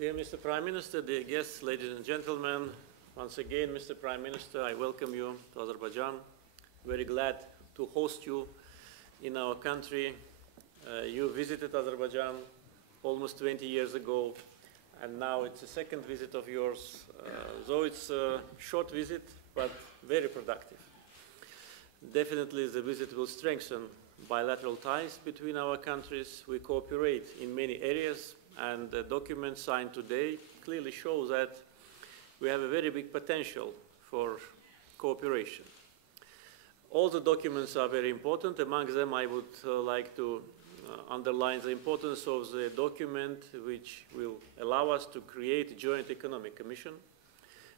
Dear Mr. Prime Minister, dear guests, ladies and gentlemen, once again, Mr. Prime Minister, I welcome you to Azerbaijan. Very glad to host you in our country. You visited Azerbaijan almost 20 years ago, and now it's a second visit of yours. Though it's a short visit, but very productive. Definitely the visit will strengthen bilateral ties between our countries. We cooperate in many areas, and the document signed today clearly shows that we have a very big potential for cooperation. All the documents are very important. Among them, I would like to underline the importance of the document which will allow us to create a joint economic commission,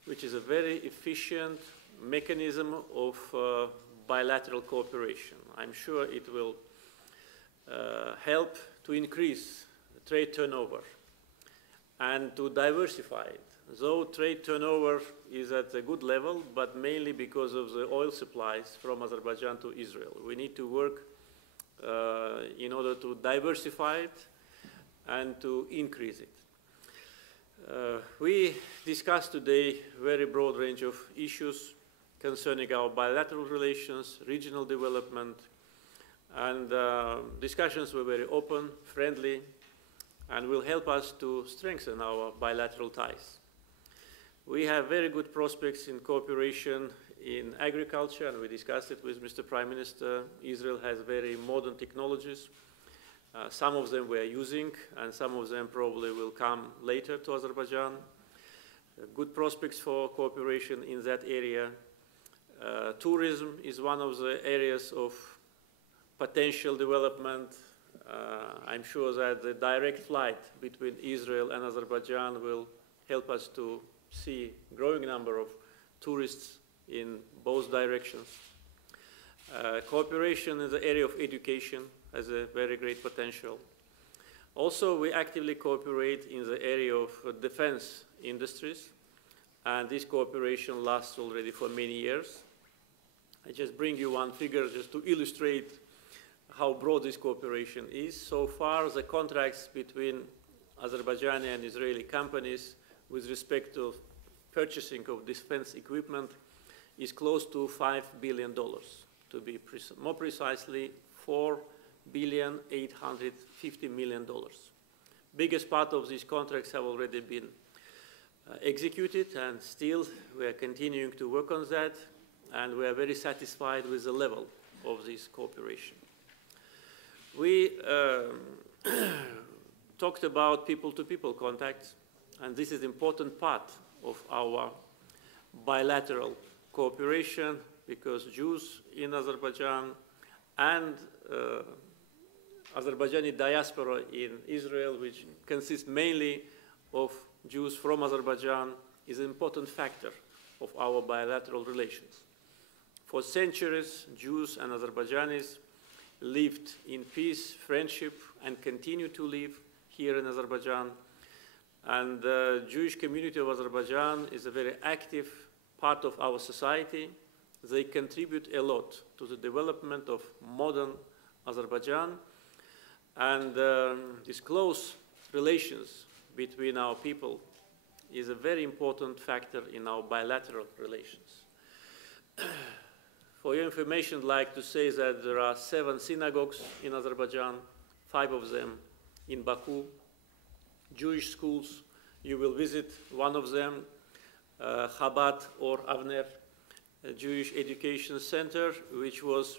which is a very efficient mechanism of bilateral cooperation. I'm sure it will help to increase trade turnover and to diversify it. Though trade turnover is at a good level, but mainly because of the oil supplies from Azerbaijan to Israel. We need to work in order to diversify it and to increase it. We discussed today a very broad range of issues concerning our bilateral relations, regional development, and discussions were very open, friendly, and will help us to strengthen our bilateral ties. We have very good prospects in cooperation in agriculture, and we discussed it with Mr. Prime Minister. Israel has very modern technologies. Some of them we are using, and some of them probably will come later to Azerbaijan. Good prospects for cooperation in that area. Tourism is one of the areas of potential development. I'm sure that the direct flight between Israel and Azerbaijan will help us to see a growing number of tourists in both directions. Cooperation in the area of education has a very great potential. Also, we actively cooperate in the area of defense industries, and this cooperation lasts already for many years. I just bring you one figure just to illustrate how broad this cooperation is. So far, the contracts between Azerbaijani and Israeli companies with respect to purchasing of defense equipment is close to $5 billion. To be more precisely, $4.85 billion. Biggest part of these contracts have already been executed, and still we are continuing to work on that, and we are very satisfied with the level of this cooperation. We talked about people-to-people contacts, and this is an important part of our bilateral cooperation because Jews in Azerbaijan and Azerbaijani diaspora in Israel, which consists mainly of Jews from Azerbaijan, is an important factor of our bilateral relations. For centuries, Jews and Azerbaijanis lived in peace, friendship, and continue to live here in Azerbaijan. And the Jewish community of Azerbaijan is a very active part of our society. They contribute a lot to the development of modern Azerbaijan. And these close relations between our people is a very important factor in our bilateral relations. For your information, I'd like to say that there are 7 synagogues in Azerbaijan, 5 of them in Baku. Jewish schools, you will visit one of them, Chabad or Avner, a Jewish Education Center, which was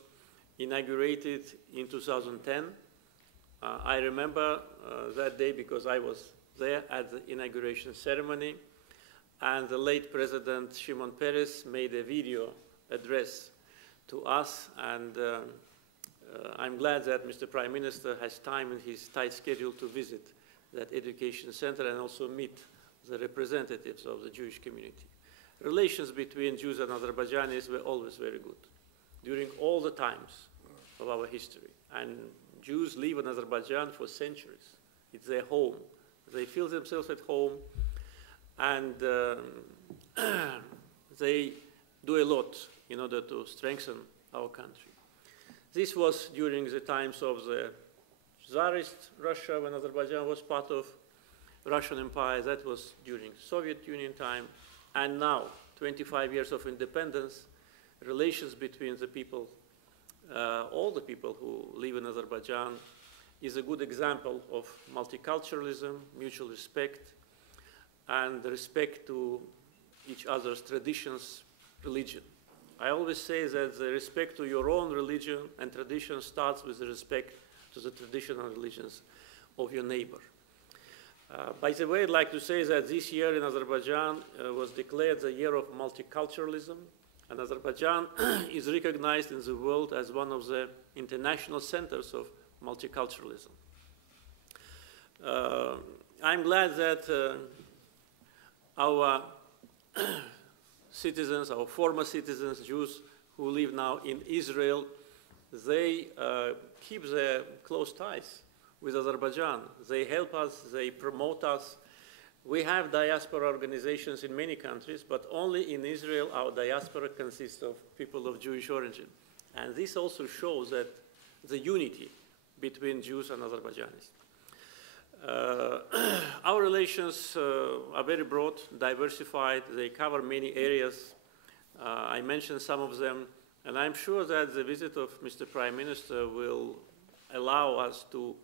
inaugurated in 2010. I remember that day because I was there at the inauguration ceremony, and the late President Shimon Peres made a video address to us, and I'm glad that Mr. Prime Minister has time in his tight schedule to visit that education center and also meet the representatives of the Jewish community. Relations between Jews and Azerbaijanis were always very good during all the times of our history. And Jews live in Azerbaijan for centuries. It's their home. They feel themselves at home, and they do a lot in order to strengthen our country. This was during the times of the Tsarist Russia, when Azerbaijan was part of Russian Empire, that was during Soviet Union time, and now, 25 years of independence, relations between the people, all the people who live in Azerbaijan, is a good example of multiculturalism, mutual respect, and respect to each other's traditions, religion. I always say that the respect to your own religion and tradition starts with the respect to the traditional religions of your neighbor. By the way, I'd like to say that this year in Azerbaijan was declared the year of multiculturalism, and Azerbaijan is recognized in the world as one of the international centers of multiculturalism. I'm glad that our citizens, our former citizens, Jews who live now in Israel, they keep their close ties with Azerbaijan. They help us, they promote us. We have diaspora organizations in many countries, but only in Israel our diaspora consists of people of Jewish origin. And this also shows that the unity between Jews and Azerbaijanis. Our relations are very broad, diversified. They cover many areas. I mentioned some of them, and I'm sure that the visit of Mr. Prime Minister will allow us to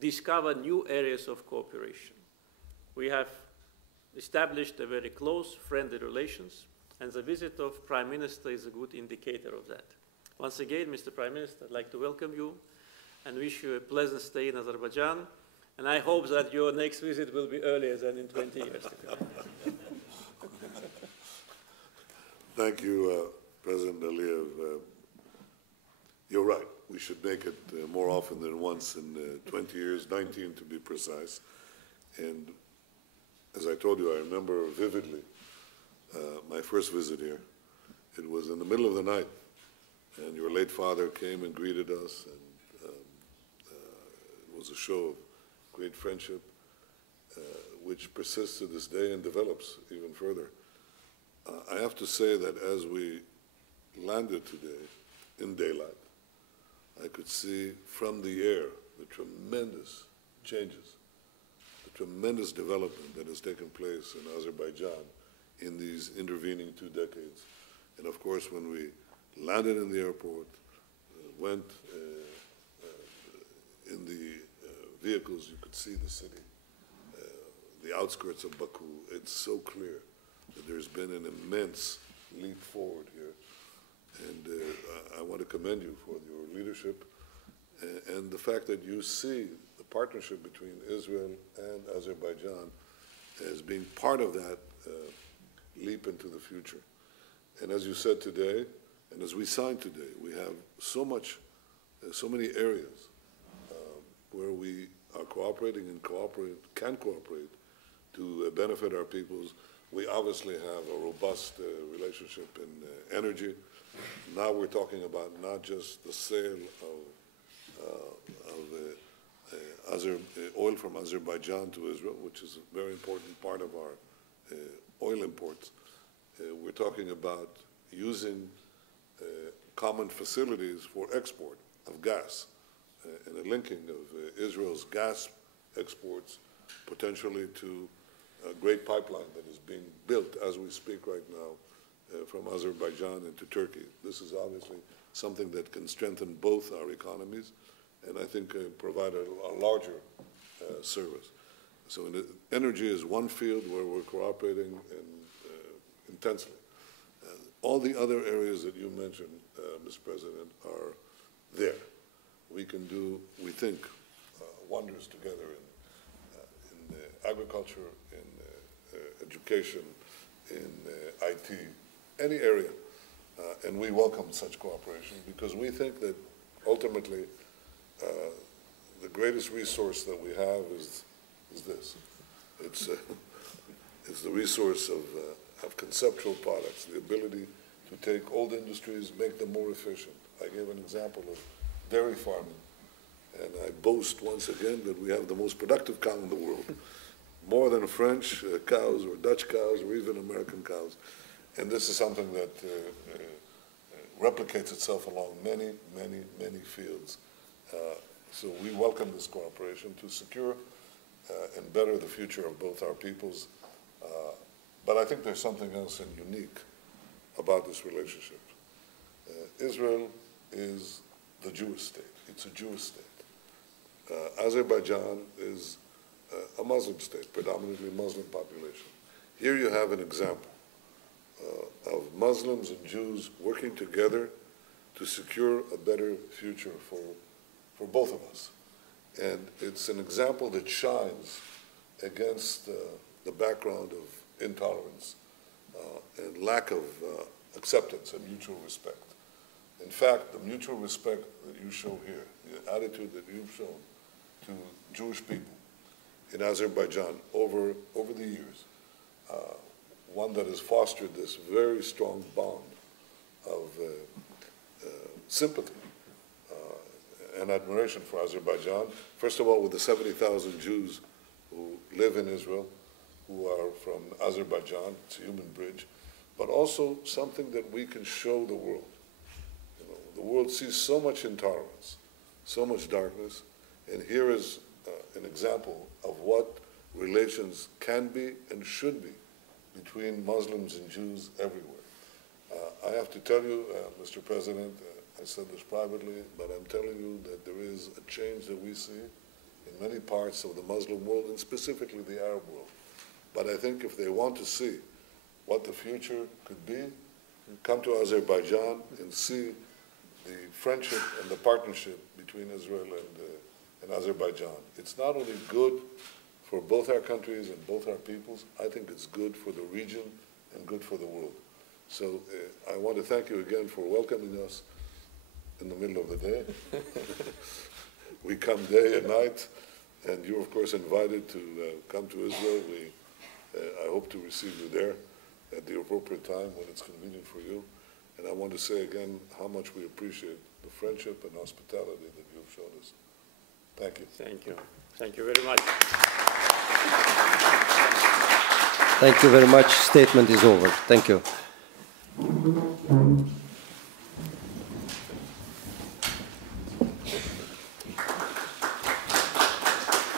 discover new areas of cooperation. We have established a very close, friendly relations, and the visit of Prime Minister is a good indicator of that. Once again, Mr. Prime Minister, I'd like to welcome you and wish you a pleasant stay in Azerbaijan. And I hope that your next visit will be earlier than in 20 years to come. Thank you, President Aliyev. You're right. We should make it more often than once in 20 years, 19 to be precise. And as I told you, I remember vividly my first visit here. It was in the middle of the night, and your late father came and greeted us, and it was a show of great friendship, which persists to this day and develops even further. I have to say that as we landed today in daylight, I could see from the air the tremendous changes, the tremendous development that has taken place in Azerbaijan in these intervening 2 decades. And of course, when we landed in the airport, went in the vehicles, you could see the city, the outskirts of Baku. It's so clear that there's been an immense leap forward here. And I want to commend you for your leadership and the fact that you see the partnership between Israel and Azerbaijan as being part of that leap into the future. And as you said today, and as we signed today, we have so many areas where we are cooperating and can cooperate to benefit our peoples. We obviously have a robust relationship in energy. Now we're talking about not just the sale of oil from Azerbaijan to Israel, which is a very important part of our oil imports. We're talking about using common facilities for export of gas and a linking of Israel's gas exports potentially to a great pipeline that is being built as we speak right now from Azerbaijan into Turkey. This is obviously something that can strengthen both our economies and I think provide a larger service. So energy is one field where we're cooperating intensely. All the other areas that you mentioned, Mr. President, are there. We can do, we think, wonders together in agriculture, in education, in IT, any area. And we welcome such cooperation because we think that ultimately the greatest resource that we have is this. It's the resource of conceptual products, the ability to take old industries, make them more efficient. I gave an example of dairy farming, and I boast once again that we have the most productive cow in the world, more than French cows or Dutch cows or even American cows. And this is something that replicates itself along many, many, many fields. So we welcome this cooperation to secure and better the future of both our peoples. But I think there's something else and unique about this relationship. Israel is the Jewish state. It's a Jewish state. Azerbaijan is a Muslim state, predominantly Muslim population. Here you have an example of Muslims and Jews working together to secure a better future for both of us. And it's an example that shines against the background of intolerance and lack of acceptance and mutual respect. In fact, the mutual respect that you show here, the attitude that you've shown to Jewish people in Azerbaijan over the years, one that has fostered this very strong bond of sympathy and admiration for Azerbaijan. First of all, with the 70,000 Jews who live in Israel, who are from Azerbaijan, it's a human bridge, but also something that we can show the world. You know, the world sees so much intolerance, so much darkness, and here is an example of what relations can be and should be between Muslims and Jews everywhere. I have to tell you, Mr. President, I said this privately, but I'm telling you that there is a change that we see in many parts of the Muslim world, and specifically the Arab world. But I think if they want to see what the future could be, come to Azerbaijan and see the friendship and the partnership between Israel and Azerbaijan. It's not only good for both our countries and both our peoples, I think it's good for the region and good for the world. So I want to thank you again for welcoming us in the middle of the day. We come day and night, and you're of course invited to come to Israel. I hope to receive you there at the appropriate time when it's convenient for you. And I want to say again how much we appreciate the friendship and hospitality that you've shown us. Thank you. Thank you. Thank you very much. Thank you very much. Statement is over. Thank you.